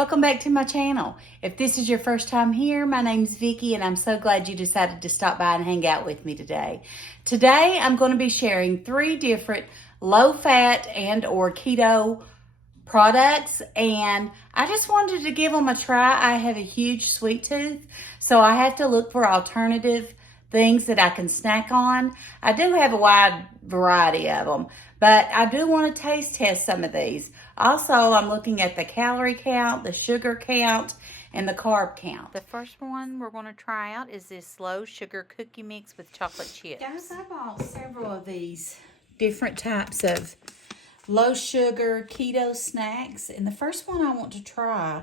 Welcome back to my channel. If this is your first time here, my name's Vicki and I'm so glad you decided to stop by and hang out with me today. Today I'm going to be sharing 3 different low-fat and or keto products, and I just wanted to give them a try. I have a huge sweet tooth, so I have to look for alternative things that I can snack on. I do have a wide variety of them, but I do want to taste test some of these. Also, I'm looking at the calorie count, the sugar count, and the carb count. The first one we're going to try out is this low sugar cookie mix with chocolate chips. Guys, I bought several of these different types of low sugar keto snacks, and the first one I want to try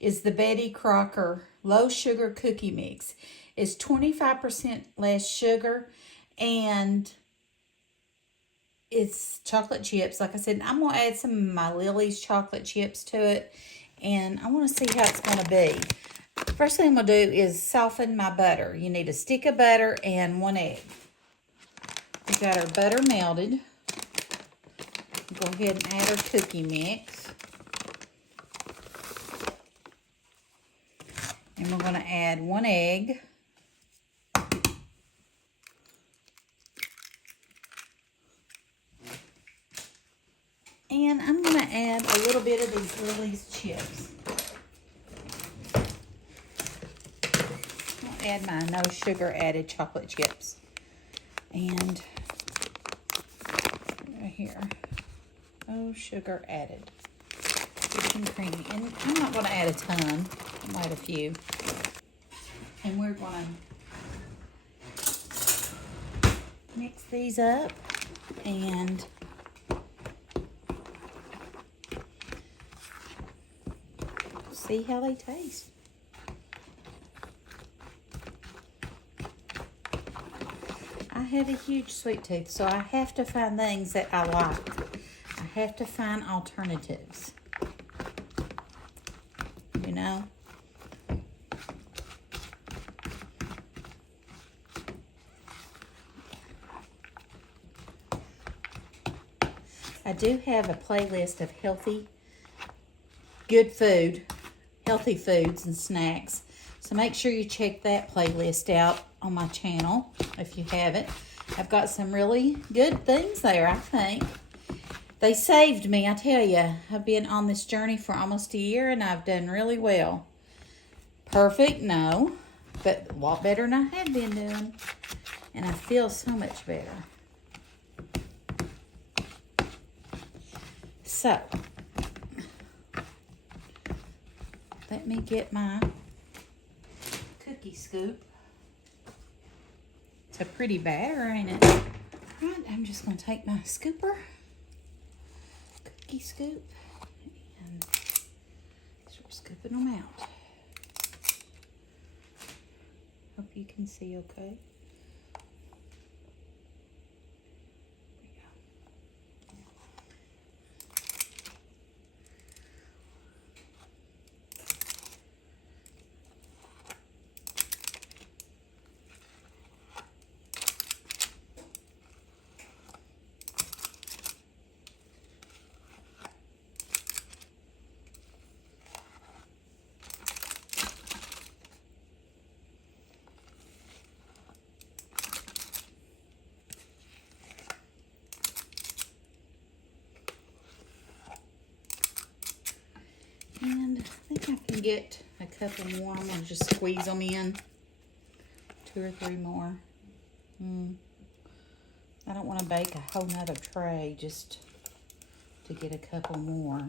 is the Betty Crocker low sugar cookie mix. It's 25% less sugar and it's chocolate chips. Like I said, I'm going to add some of my Lily's chocolate chips to it, and I want to see how it's going to be. First thing I'm going to do is soften my butter. You need a stick of butter and 1 egg. We got our butter melted. Go ahead and add our cookie mix. And we're going to add 1 egg. And I'm going to add a little bit of these Lily's chips. I'll add my no sugar added chocolate chips. And right here, no sugar added. Rich and creamy. And I'm not going to add a ton. I'll add a few. And we're going to mix these up and see how they taste. I have a huge sweet tooth, so I have to find things that I like. I have to find alternatives. You know? I do have a playlist of healthy foods and snacks. So make sure you check that playlist out on my channel if you haven't. I've got some really good things there, I think. They saved me, I tell you. I've been on this journey for almost a year and I've done really well. Perfect? No. But a lot better than I had been doing. And I feel so much better. So, let me get my cookie scoop. It's a pretty batter, ain't it? Right, I'm just going to take my scooper, cookie scoop, and start scooping them out. Hope you can see okay. And I think I can get a couple more. I'm going to just squeeze them in. 2 or 3 more. I don't want to bake a whole nother tray just to get a couple more.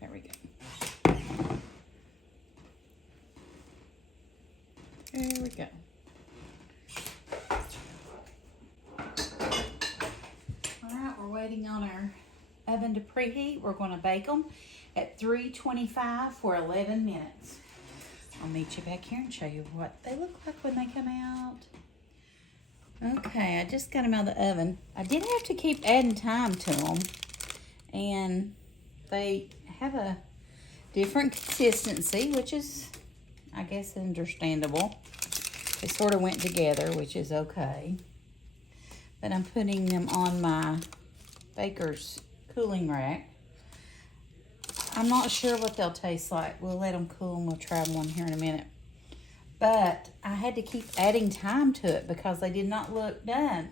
There we go. There we go. Waiting on our oven to preheat. We're going to bake them at 325 for 11 minutes. I'll meet you back here and show you what they look like when they come out. Okay, I just got them out of the oven. I did have to keep adding time to them, and they have a different consistency, which is, I guess, understandable. They sort of went together, which is okay. but I'm putting them on my baker's cooling rack. I'm not sure what they'll taste like. We'll let them cool and we'll try one here in a minute. But I had to keep adding time to it because they did not look done.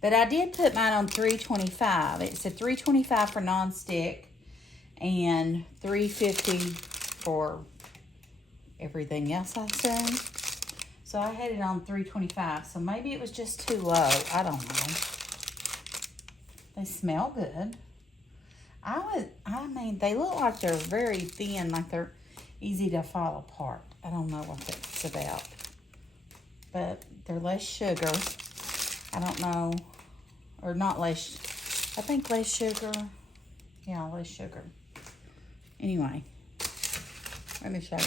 But I did put mine on 325. It said 325 for nonstick and 350 for everything else I said. So I had it on 325. So maybe it was just too low. I don't know. They smell good. I mean, they look like they're very thin, like they're easy to fall apart. I don't know what that's about. But they're less sugar. I don't know. Or not less. I think less sugar. Yeah, less sugar. Anyway. Let me show you.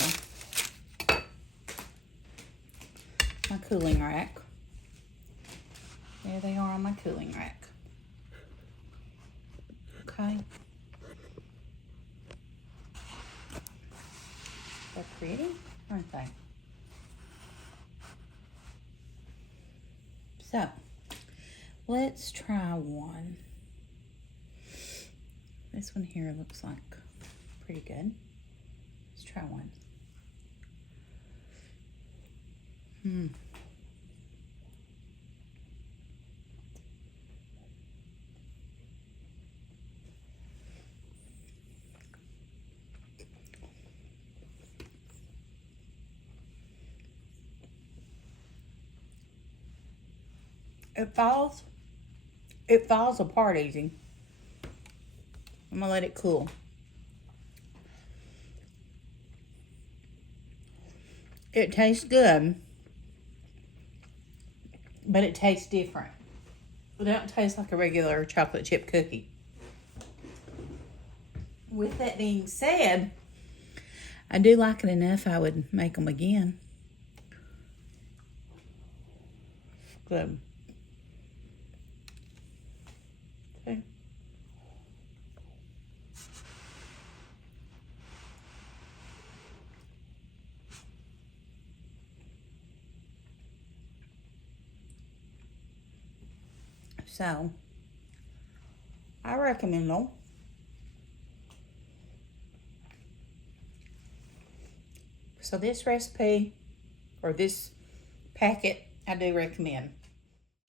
My cooling rack. There they are on my cooling rack. Okay. They're pretty, aren't they? So, let's try one. This one here looks like pretty good. Let's try one. It falls apart easy. I'm gonna let it cool. It tastes good, but it tastes different. It don't taste like a regular chocolate chip cookie. With that being said, I do like it enough I would make them again. Good. Okay. So, I recommend them. So this recipe, or this packet, I do recommend.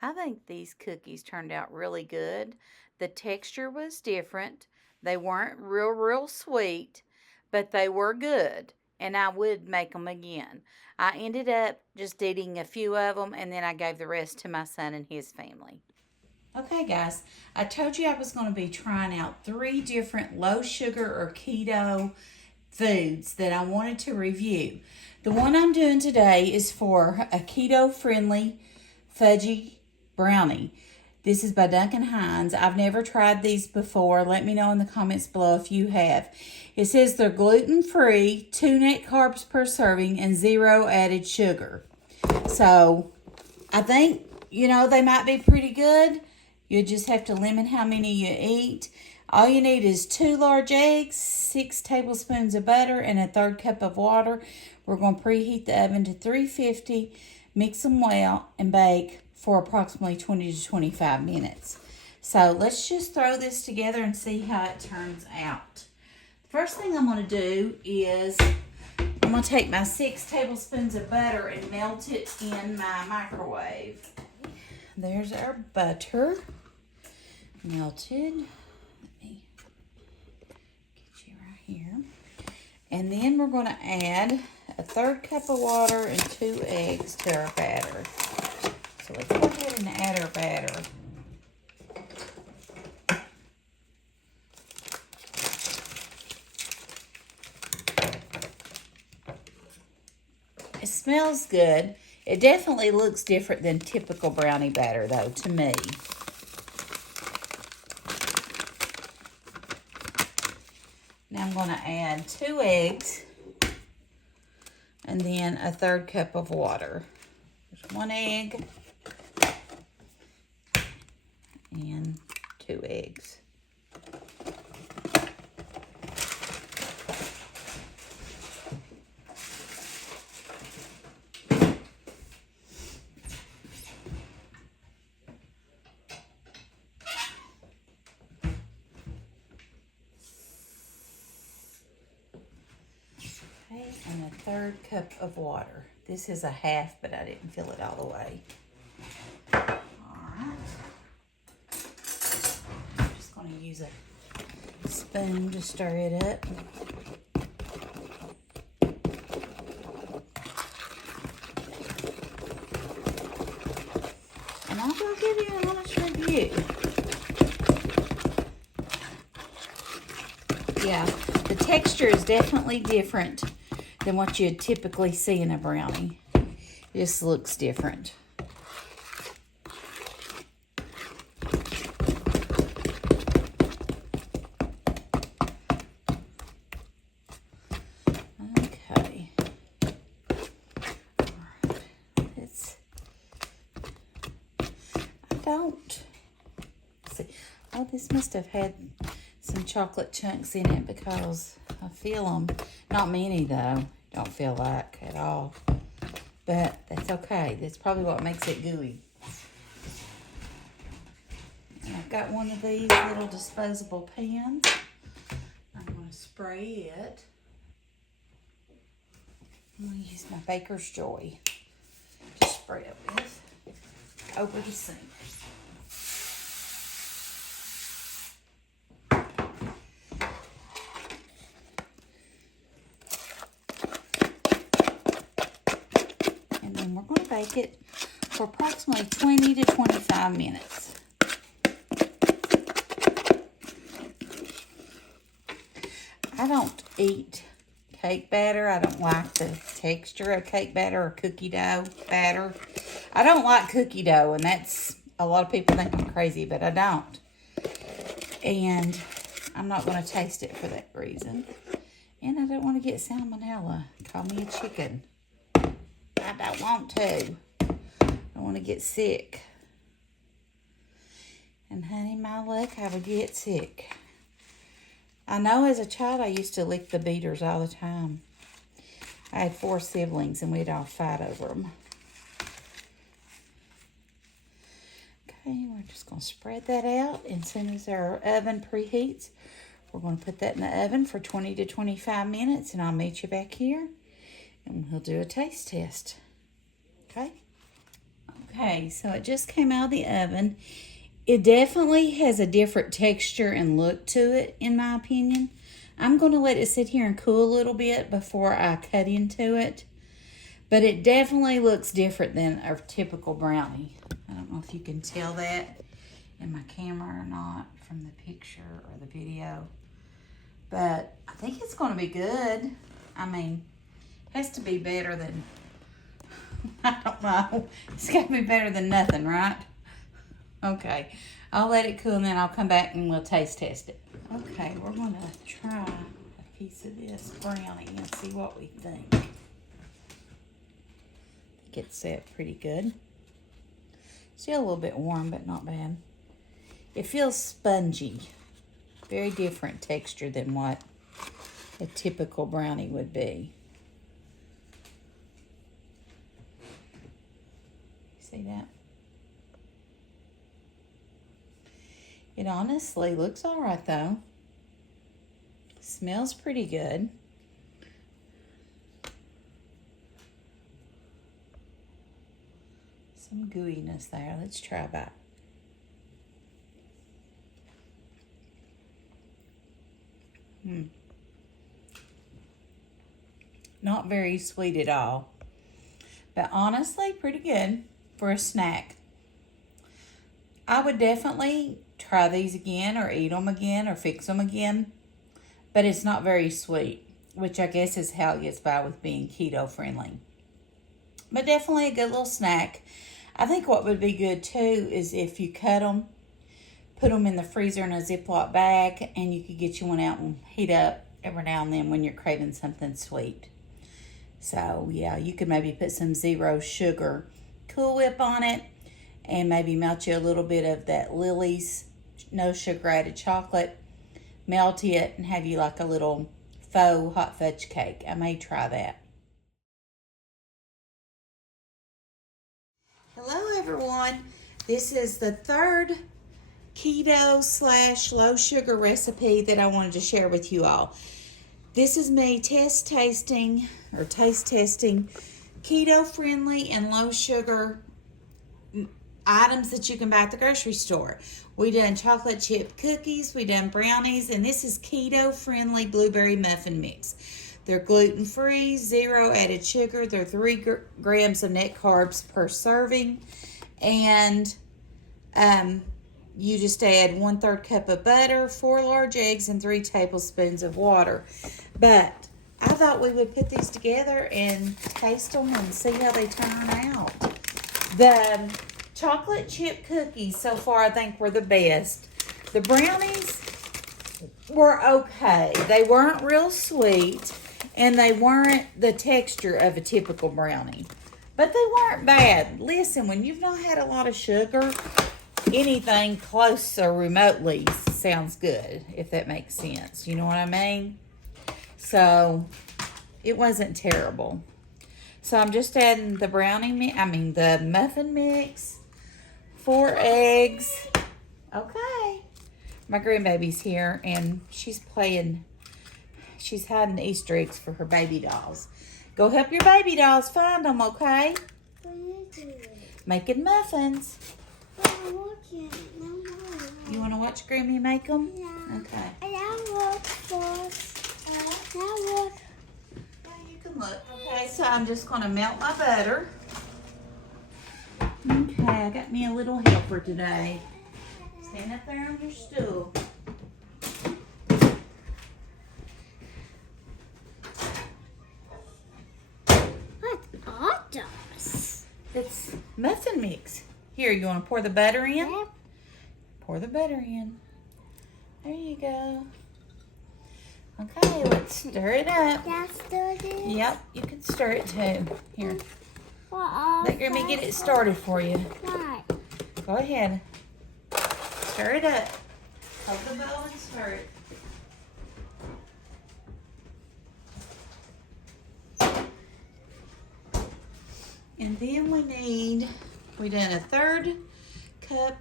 I think these cookies turned out really good. The texture was different. They weren't real sweet, but they were good, and I would make them again. I ended up just eating a few of them, and then I gave the rest to my son and his family. Okay, guys, I told you I was going to be trying out 3 different low sugar or keto foods that I wanted to review. The one I'm doing today is for a keto-friendly fudgy brownie. This is by Duncan Hines. I've never tried these before. Let me know in the comments below if you have. It says they're gluten-free, 2 net carbs per serving, and 0 added sugar. So, I think, they might be pretty good. You just have to limit how many you eat. All you need is 2 large eggs, 6 tablespoons of butter, and a 1/3 cup of water. We're going to preheat the oven to 350, mix them well, and bake for approximately 20 to 25 minutes. So let's just throw this together and see how it turns out. First thing I'm going to do is I'm going to take my 6 tablespoons of butter and melt it in my microwave. There's our butter melted. Let me get you right here. And then we're going to add a 1/3 cup of water and 2 eggs to our batter. So let's go ahead and add our batter. It smells good. It definitely looks different than typical brownie batter, though, to me. Now I'm going to add 2 eggs and then a 1/3 cup of water. There's 1 egg and 2 eggs. and a third cup of water. This is a half, but I didn't fill it all the way. Alright. I'm just going to use a spoon to stir it up. And I'm going to give you an honest review. Yeah, the texture is definitely different than what you'd typically see in a brownie. It just looks different. Okay. I don't see. Oh, this must have had some chocolate chunks in it because I feel them. Not many though. Don't feel like at all. But that's okay. That's probably what makes it gooey. And I've got one of these little disposable pans. I'm going to spray it. I'm going to use my Baker's Joy to spray it with over the sink. And then we're going to bake it for approximately 20 to 25 minutes. I don't eat cake batter. I don't like the texture of cake batter or cookie dough batter. I don't like cookie dough, and that's, a lot of people think I'm crazy, but I don't. And I'm not going to taste it for that reason. And I don't want to get salmonella. Call me a chicken. I don't want to. I don't want to get sick. And honey, my luck, I would get sick. I know as a child I used to lick the beaters all the time. I had 4 siblings and we'd all fight over them. Okay, we're just going to spread that out. And as soon as our oven preheats, we're going to put that in the oven for 20 to 25 minutes. And I'll meet you back here and we'll do a taste test. Okay? Okay, so it just came out of the oven. It definitely has a different texture and look to it, in my opinion. I'm going to let it sit here and cool a little bit before I cut into it. But it definitely looks different than a typical brownie. I don't know if you can tell that in my camera or not from the picture or the video. But I think it's going to be good. I mean, it has to be better than, I don't know. It's got to be better than nothing, right? Okay, I'll let it cool and then I'll come back and we'll taste test it. Okay, we're going to try a piece of this brownie and see what we think. I think it's set pretty good. Still a little bit warm, but not bad. It feels spongy. Very different texture than what a typical brownie would be. See that? It honestly looks all right though. Smells pretty good. Some gooiness there. Let's try a bite. Not very sweet at all. But honestly, pretty good for a snack. I would definitely try these again or eat them again or fix them again. But it's not very sweet, which I guess is how it gets by with being keto friendly. But definitely a good little snack. I think what would be good too is if you cut them, put them in the freezer in a Ziploc bag, and you could get you one out and heat up every now and then when you're craving something sweet. So yeah, you could maybe put some 0 sugar Cool Whip on it and maybe melt you a little bit of that Lily's no sugar added chocolate. Melt it and have you like a little faux hot fudge cake. I may try that. Hello everyone. This is the third keto / low sugar recipe that I wanted to share with you all. This is me taste testing keto friendly and low sugar items that you can buy at the grocery store. We done chocolate chip cookies, we done brownies, and this is keto friendly blueberry muffin mix. They're gluten free, 0 added sugar. They're 3 grams of net carbs per serving, and you just add 1/3 cup of butter, 4 large eggs, and 3 tablespoons of water. But I thought we would put these together and taste them and see how they turn out. The chocolate chip cookies so far I think were the best. The brownies were okay. They weren't real sweet, and they weren't the texture of a typical brownie. But they weren't bad. Listen, when you've not had a lot of sugar, anything close or remotely sounds good, if that makes sense. You know what I mean? So, it wasn't terrible. So, I'm just adding the the muffin mix, 4 eggs. Okay. My grandbaby's here, and she's hiding Easter eggs for her baby dolls. Go help your baby dolls find them, okay? Making muffins. You want to watch Grammy make them? Yeah. Okay. And I look first. Yeah, you can look. Okay, so I'm just going to melt my butter. Okay, I got me a little helper today. Stand up there on your stool. What's all those? It's muffin mix. Here, you want to pour the butter in? Yep. Pour the butter in. There you go. Okay, let's stir it up. That's the Yep, you can stir it too. Here, What let Grammy get it started for you. What? Go ahead. Stir it up. Hold the bowl and stir it. And then we done 1/3 cup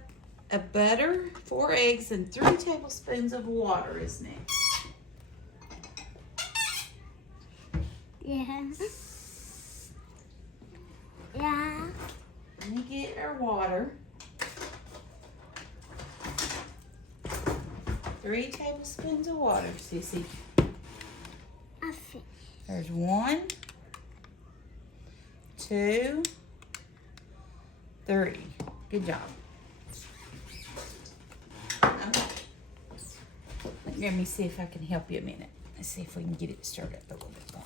of butter, 4 eggs, and 3 tablespoons of water is next. Yeah. Yeah. Let me get our water. 3 tablespoons of water, Sissy. I think. There's 1, 2, 3. Good job. Okay. Let me see if I can help you a minute. Let's see if we can get it stirred up a little bit more.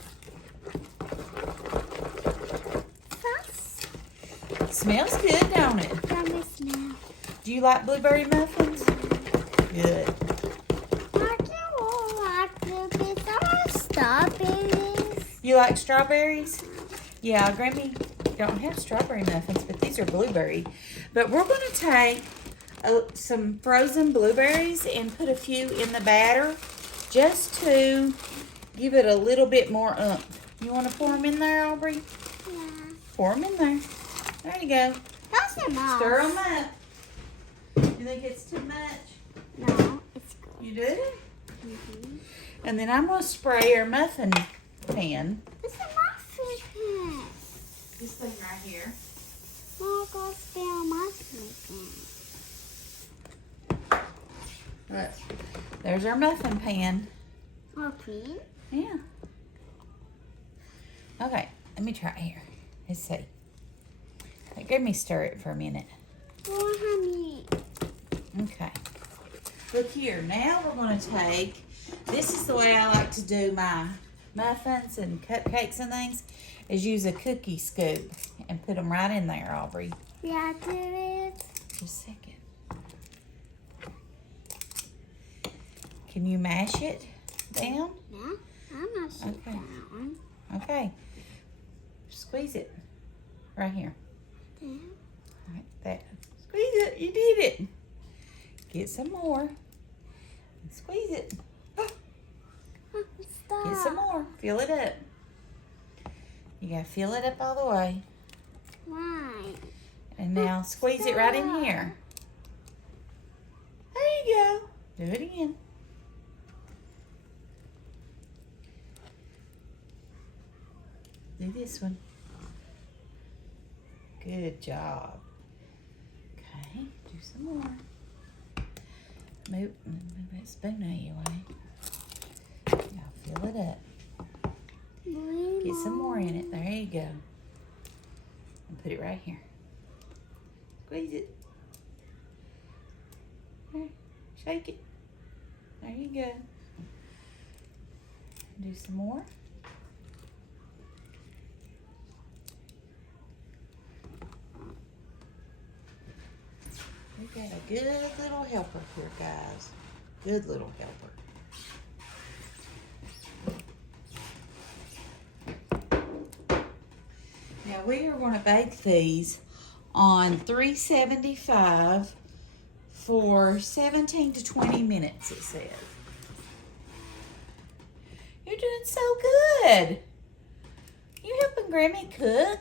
Smells good, don't it? Let me smell. Do you like blueberry muffins? Good. I don't like the strawberries. You like strawberries? Yeah, Grammy don't have strawberry muffins, but these are blueberry. But we're going to take some frozen blueberries and put a few in the batter just to give it a little bit more oomph. You want to pour them in there, Aubrey? Yeah. Pour them in there. There you go. That's enough. Stir them up. You think it's too much? No, it's good. You do? Mm-hmm. And then I'm going to spray our muffin pan. It's a muffin pan. This thing right here. I'm going to spill muffin pan. Look, there's our muffin pan. Open. Yeah. Okay, let me try it here. Let's see. Let me stir it for a minute. Oh, honey. Okay. Look here. Now we're going to take, this is the way I like to do my muffins and cupcakes and things, is use a cookie scoop and put them right in there, Aubrey. Yeah, do it. Just a second. Can you mash it down? Yeah, I'm not sure Okay. down. Okay. Squeeze it. Right here. Yeah. Like that. Squeeze it. You did it. Get some more. Squeeze it. Stop. Get some more. Fill it up. You gotta fill it up all the way. Right. And now squeeze it right in here. There you go. Do it again. Do this one. Good job. Okay, do some more. Move that spoon out of your way. Now fill it up. Get some more in it. There you go. And put it right here. Squeeze it. There. Shake it. There you go. Do some more. We've got a good little helper here, guys. Good little helper. Now we are going to bake these on 375 for 17 to 20 minutes, it says. You're doing so good. You helping Grammy cook?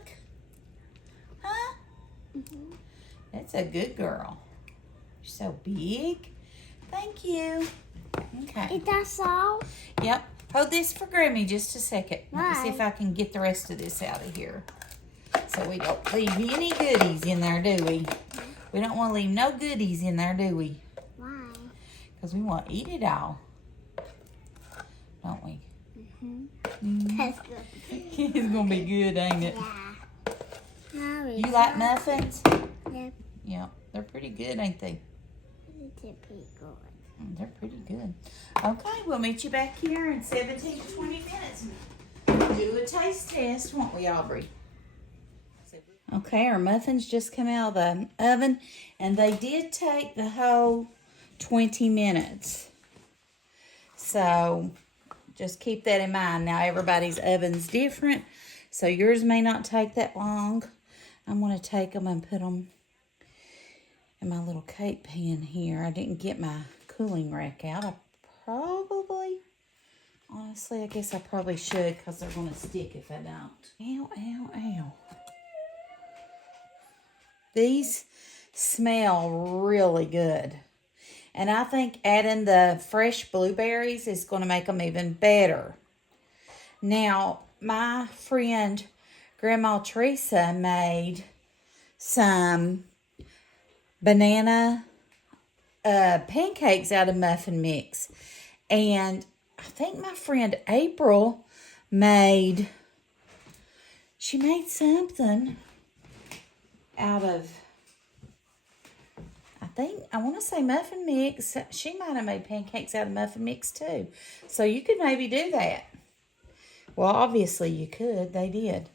Huh? Mm-hmm. That's a good girl. You're so big. Thank you. Okay. Is that all? Yep. Hold this for Grammy just a second. Let me see Why? if I can get the rest of this out of here. So we don't leave any goodies in there, do we? We don't want to leave no goodies in there, do we? Why? Because we want to eat it all. Don't we? Mm-hmm. That's good. It's going to be good, ain't it? Yeah. No, You like muffins? Yep. Yep. They're pretty good, ain't they? It's pretty good. They're pretty good. Okay, we'll meet you back here in 17 to 20 minutes. Do a taste test, won't we, Aubrey? Okay, our muffins just come out of the oven, and they did take the whole 20 minutes. So just keep that in mind. Now, everybody's oven's different, so yours may not take that long. I'm going to take them and put them in my little cake pan here. I didn't get my cooling rack out. Honestly, I guess I probably should, because they're going to stick if I don't. Ow, ow, ow. These smell really good. And I think adding the fresh blueberries is going to make them even better. Now, my friend Grandma Teresa made some banana pancakes out of muffin mix. And I think my friend April made something out of, I want to say muffin mix. She might have made pancakes out of muffin mix too. So you could maybe do that. Well, obviously you could. They did.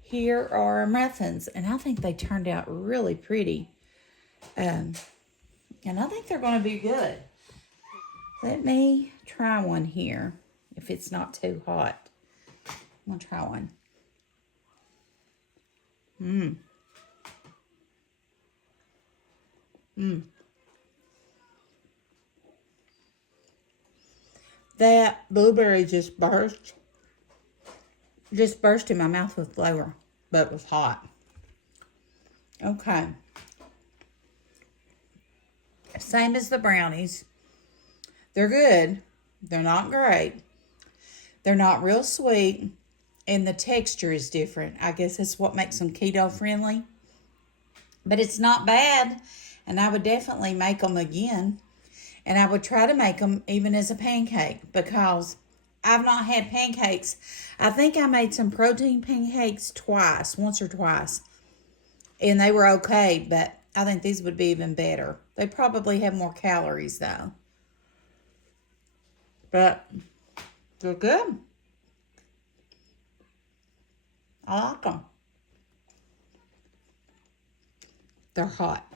Here are our muffins, and I think they turned out really pretty. And I think they're going to be good. Let me try one here, if it's not too hot. I'm going to try one. That blueberry just burst in my mouth with flavor, but it was hot. Okay. Same as the brownies. They're good. They're not great. They're not real sweet, and the texture is different. I guess that's what makes them keto friendly. But it's not bad, and I would definitely make them again. And I would try to make them even as a pancake, because I've not had pancakes. I think I made some protein pancakes once or twice. And they were okay, but I think these would be even better. They probably have more calories, though. But they're good. I like them. They're hot.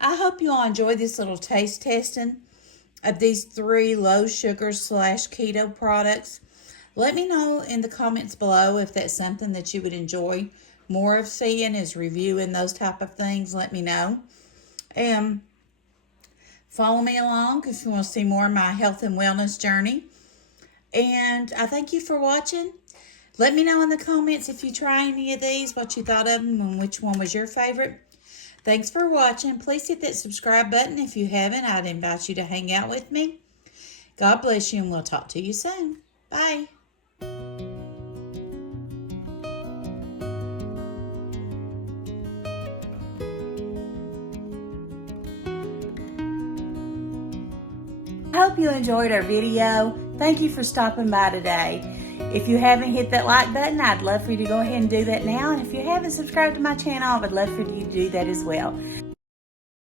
I hope you all enjoy this little taste testing of these 3 low sugar / keto products. Let me know in the comments below if that's something that you would enjoy more of seeing, is reviewing those type of things. Let me know. And follow me along if you want to see more of my health and wellness journey. And I thank you for watching. Let me know in the comments if you try any of these, what you thought of them, and which one was your favorite. Thanks for watching. Please hit that subscribe button if you haven't. I'd invite you to hang out with me. God bless you, and we'll talk to you soon. Bye. I hope you enjoyed our video. Thank you for stopping by today. If you haven't hit that like button, I'd love for you to go ahead and do that now. And if you haven't subscribed to my channel, I would love for you to do that as well.